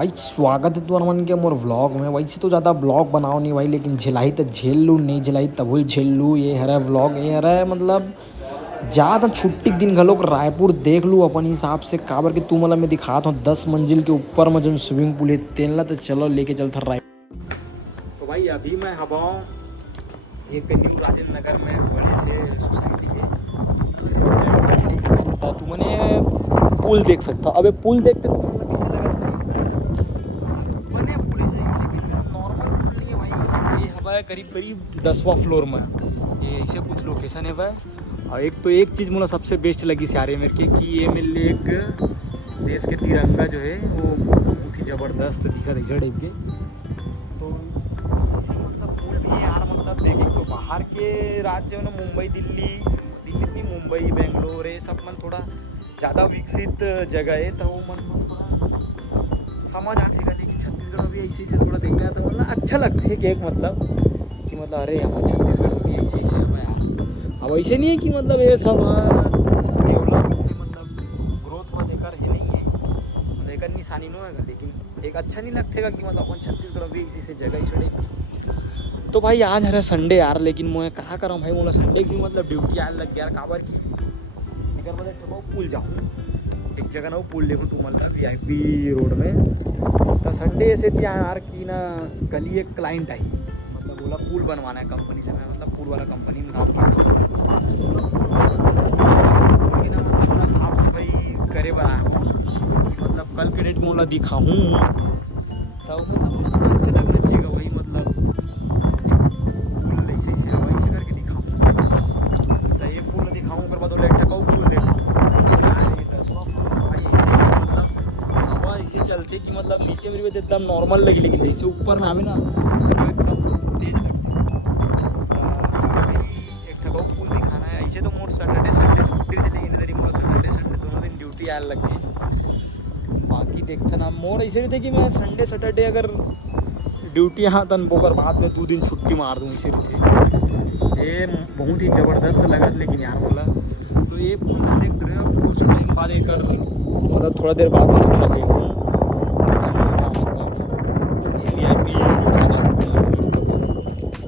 भाई स्वागत है तुम्हारा मन के मोर व्लॉग में। वैसे तो ज़्यादा ब्लॉग बनाओ नहीं भाई, लेकिन झिलाई तो झेल लूँ, नहीं झिलाई तब झेल लूँ। ये हरा व्लॉग ये हरा मतलब ज़्यादा छुट्टी के दिन घलोक रायपुर देख लूँ अपन हिसाब से। काबर के तू मतलब मैं दिखाता हूँ 10 मंजिल के ऊपर में जो स्विमिंग पूल है तेलना, तो चलो लेके चलता रायपुर। तो भाई अभी मैं हवा एक न्यू राजेंद्र नगर में बड़े से सोसाइटी है, तो तुमने पुल देख सकता। अबे पुल देखते तुम कैसे लगा बने पुलिस है, लेकिन नॉर्मल पुल नहीं है भाई। ये हवा है करीब करीब 10वां फ्लोर में, ये ऐसे कुछ लोकेशन है भाई। और एक तो एक चीज़ मुझे सबसे बेस्ट लगी सारे में कि ये मेरे लिए एक देश के तिरंगा जो है वो बहुत ही ज़बरदस्त दिखा रही टाइप के। तो मतलब पुल भी है यार, मतलब देखें तो बाहर के राज्य में मुंबई दिल्ली नहीं, मुंबई बेंगलोर ये सब मन थोड़ा ज़्यादा विकसित जगह है, तो वो मन थोड़ा समझ आते का। लेकिन छत्तीसगढ़ में भी ऐसे ऐसे थोड़ा देखना तो मतलब अच्छा लगता है कि एक मतलब कि मतलब अरे हमारे छत्तीसगढ़ में भी ऐसे ऐसे है यार। अब ऐसे नहीं है कि मतलब ये सब डेवलप मतलब ग्रोथ हो देकर ये नहीं है, मतलब एक निशानी नहीं होगा, लेकिन एक अच्छा नहीं लगतेगा कि मतलब अपन छत्तीसगढ़ में भी ऐसी ऐसी जगह इस। तो भाई आज है संडे यार, लेकिन मैं कहा कर रहा हूँ भाई बोला संडे की मतलब ड्यूटी आने लग गया यार। काबर की अगर मैं तो पुल जाऊँ एक जगह ना वो पुल देखूँ तू मतलब VIP रोड में, तो संडे ऐसे थी यार कि ना कल ही एक क्लाइंट आई, मतलब बोला पुल बनवाना है कंपनी से। मैं मतलब पुल वाला कंपनी में काम की ना मतलब अपना साफ सफाई करे बना हूँ, मतलब कल के डेट में बोला दिखाऊँ तो मतलब थोड़ा अच्छा लगना चाहिए वही मतलब पुल ऐसे ऐसे हवा ऐसे करके दिखाऊँ। तो ये पुल दिखाऊँ कर बाद एक टका पुल देखूँ हवा ऐसे चलते कि मतलब नीचे मेरी एकदम नॉर्मल लगी, लेकिन जैसे ऊपर में आवे ना तो एकदम तेज लगती है। एक ठका पुल दिखाना है। ऐसे तो मोर सैटरडे संडे छुट्टी थी, लेकिन इधर मोर सैटरडे संडे दोनों दिन ड्यूटी आने लग गई। बाकी देखता ना मोर ऐसे नहीं थे कि मैं संडे सैटरडे अगर ड्यूटी यहाँ तन बोकर बाद में 2 दिन छुट्टी मार दूँ, इसे थे ये बहुत ही ज़बरदस्त लगा। लेकिन यार बोला तो ये पुल देख रहे हो कुछ टाइम बाद एक मतलब थोड़ा देर बाद में तो देखूँ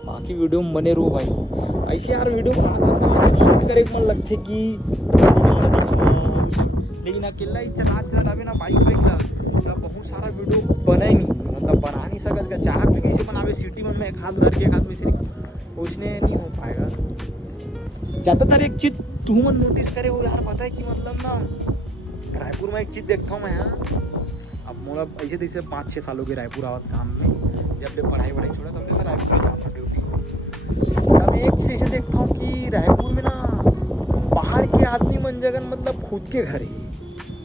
बाकी वीडियो में बने रहो भाई। ऐसे यार वीडियो मतलब शूट करे मन लगते कि लेकिन अकेला ही चला अभी ना बाइक वाइक ला मतलब बहुत सारा वीडियो बना ही नहीं, मतलब बना नहीं सकत का। चाह भी कैसे बनावे सिटी में एक हाथ धर के एक हाथ में सिर्फ उसने नहीं हो पाएगा। ज़्यादातर एक चीज़ तू मन नोटिस करे हो यार, पता है कि मतलब ना रायपुर में एक चीज़ देखता हूँ मैं यहाँ। अब मोला ऐसे तैसे 5-6 सालों के रायपुर आवत काम में, जब ले पढ़ाई वढ़ाई छोड़ा तब मैं रायपुर में जाता ड्यूटी। तब एक चीज़ ऐसे देखता हूँ कि रायपुर में ना बाहर के आदमी मन जगह मतलब खुद के घर है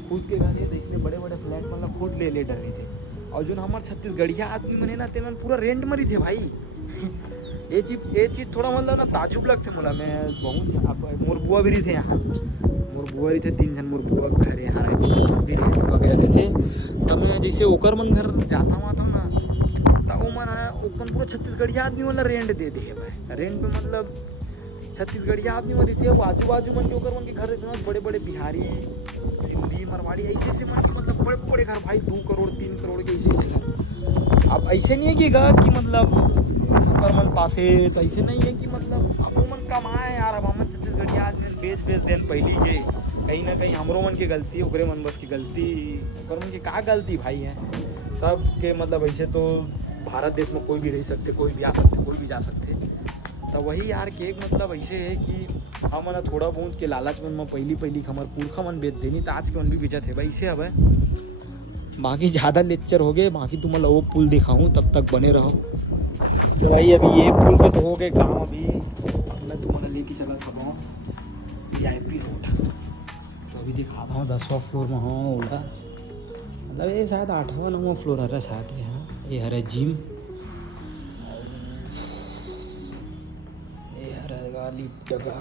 तो इसलिए बड़े बड़े फ्लैट मतलब खुद ले डर रहे थे। और जो हमारे छत्तीसगढ़िया आदमी मने ना ते मन पूरा रेंट मरी थे भाई। ये चीज़ थोड़ा मतलब ना ताजुब लगते मोला। मैं बहुत मोर बुआ भी थे यहाँ, मोर बुआ भी थे 3 जन मोर बुआ घर यहाँ रायपुर भी रेंट वगैरह थे। तब मैं जैसे ओकर मन घर जाता हुआ था ना तब वो मन ओपन पूरा छत्तीसगढ़िया आदमी मतलब रेंट दे दिए भाई। रेंट में मतलब छत्तीसगढ़िया आदमी मन थे, आजू बाजू मन के ओकर मन के घर इतना बड़े बड़े बिहारी सिंधी मरवाड़ी ऐसे ऐसे मन के मतलब बड़े बड़े घर भाई 2 करोड़ 3 करोड़ के ऐसे ऐसे घर। अब ऐसे नहीं है कि कि मतलब ओकर मन पासे तो ऐसे नहीं है कि मतलब अब वो मन कमाए यार। अब हम छत्तीसगढ़िया आदमी बेच देन पहली के कहीं ना कहीं हमरो मन की गलती ओकरे मन बस की गलती ओकर मन की का गलती भाई है सब के। मतलब ऐसे तो भारत देश में कोई भी रह सकते, कोई भी आ सकते, कोई भी जा सकते। तो वही यार के एक मतलब ऐसे है कि हम थोड़ा बहुत के लालच मन में पहली हमारे पुरखा मन बेच देनी तो आज के मन भी बेचत है भाई ऐसे। अब बाकी ज़्यादा लेक्चर हो गए, बाकी तुम वो पुल दिखाऊँ तब तक बने रहो। तो भाई अभी ये पुल पे तो हो गए काम। अभी मैं तुम्हारा लेके चला था VIP रोड, तो अभी दिखाता हूँ 10वां फ्लोर में हूँ ओला, मतलब ये शायद 8वां 9वां फ्लोर है शायद। यहाँ ये हरा जिम, ये हरा लिफ्ट का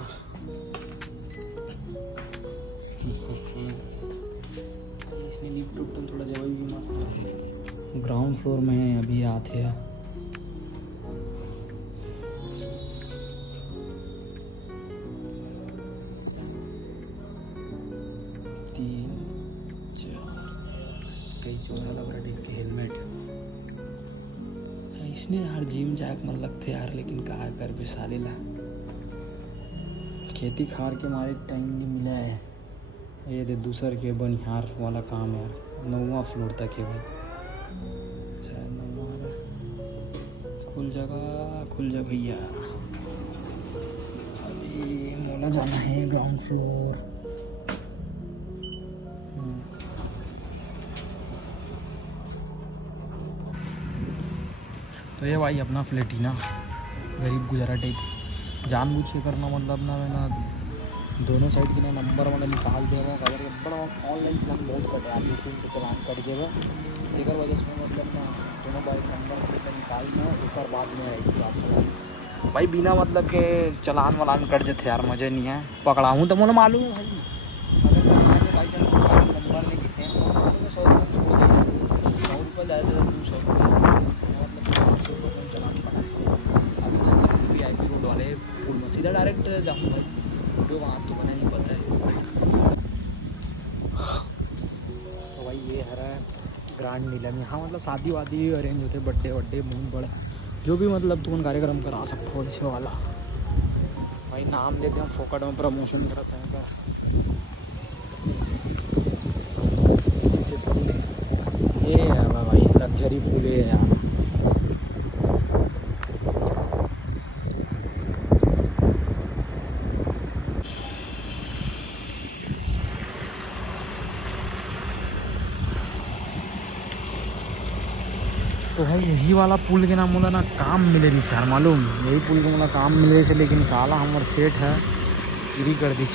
इसने लिफ्ट उफ्ट थोड़ा जगह भी मस्त है। ग्राउंड फ्लोर में है अभी आते हैं। कई चोरा लग रहा के हेलमेट। इसने यार जिम जाक मन लगते यार, लेकिन का कर बे साले ला खेती खार के मारे टाइम नहीं मिला है। ये दे दूसर के बनिहार वाला काम यार, 9वां फ्लोर तक है भाई, शायद 9वां है। खुल जा भैया, अभी मोला जाना है ग्राउंड फ्लोर। तो ये भाई अपना प्लेटिना गरीब गुजारा टाइप जानबूझ के करना, मतलब ना मैं ना दोनों साइड के ना नंबर वाला निकाल देगा। अगर ये बड़ा ऑनलाइन चलान बहुत कटे यार, यूट्यूब से चलान कट गए एक वजह से मतलब ना दोनों बाइक नंबर प्लेट निकालना ऊपर बाद में रहेगी बात भाई। बिना मतलब के चलान वलान कट जाते यार, मज़े नहीं है। पकड़ा हूँ तो मुझे मालूम है भाई, अगर चलान के बाइक नंबर नहीं कितने 100 रुपये छोड़ देंगे, 100 रुपये ज़्यादा 200 रुपये, मतलब 500 रुपये चलान पड़ा है। अभी चलता हूँ भी VIP रोड वाले पुल में सीधा डायरेक्ट जाऊँ भाई, वीडियो वहाँ तो बना नहीं पता है। तो भाई ये है ग्रांड नीलम, यहाँ मतलब शादी वादी अरेंज होते, बर्थडे वड्डे बहुत बड़ा जो भी मतलब तुम कार्यक्रम करा सकते हो इसे वाला। भाई नाम लेते हैं फोकट में प्रमोशन करते हैं का इसी से पूल है। ये है भाई लग्जरी पूल है यार। तो भाई यही वाला पुल के नाम बोला ना काम मिले नहीं सर, मालूम यही पुल के बोला काम मिले से, लेकिन साला हमारे सेठ है गिरी कर दी।